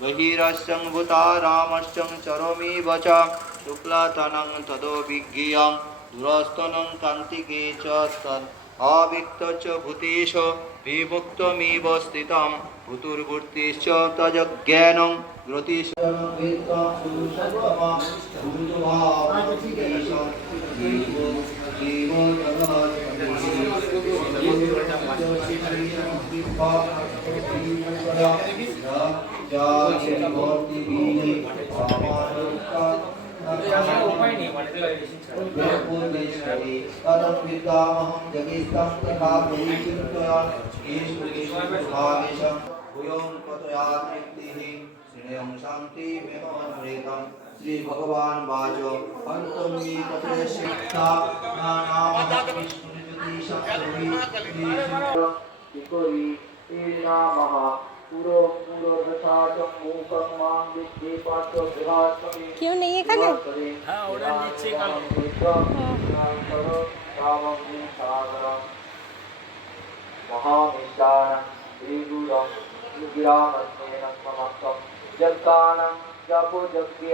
बहिरस्यं भूता रामश्चं चरोमि वच शुक्लातनं तदोभिज्ञेयं दुरस्तनं कान्तिके च तद् अविक्त च भूतेषु विमुक्तमिव स्थितं भूतुर्भूतिश्च तजज्ञानं श्री भगवान वाचो अंतमी कथे शिक्षा नाम विष्णु ज्योति नामः পুরো পুরো দশাচম মুখম মান বিদ্ধি পাঠ্য বিভাসমি কেউ নেই এখানে? হ্যাঁ ওটা নিচ্ছে কালকে মহামিষ্টান শ্রীগুরম গিরামস্মেন সমস্ত জগদানং জপো জগতি